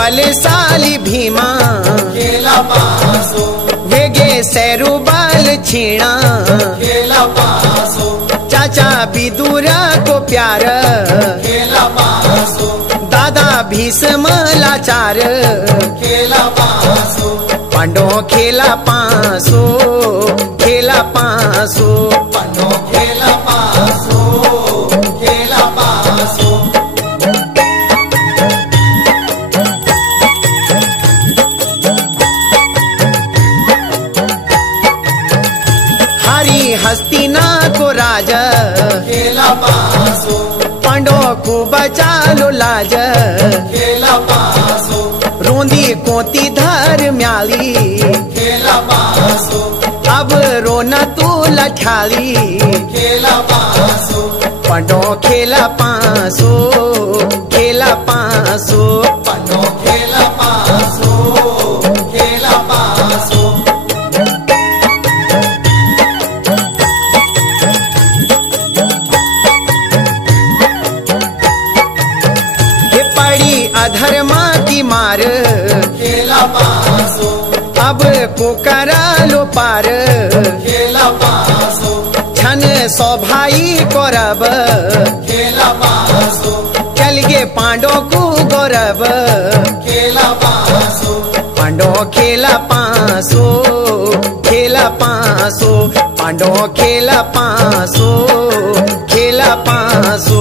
बलशाली भीमा खेला पासो, वेगे सैरु बाल छीणा खेला पासो, चाचा विदुरा को प्यार खेला पासो, दादा भीष्म लाचार खेला पासो, पांडो खेला पासो, खेला पासो। पांडो खेला पासो, खेला पासो। हरि हस्तिना को राजा खेला पासो, पांडो को बचा लो लाज खेला पासो, रोंदी कोती धर म्याली खेला पासो, अब रोना तू लठाली खेला पासो, पांडो खेला पासो, खेला पासो। पांडो खेला पासो, खेला पासो। हे पड़ी अधर्मा की मार खेला पासो, अब को करा लो पार खेला पासो, छन सौ भाई कौरव खेला पासो, चल गे पांडो को गौरव खेला पासो, पांडो खेला पासो, खेला पासो। पांडो खेला पासो, खेला पासो।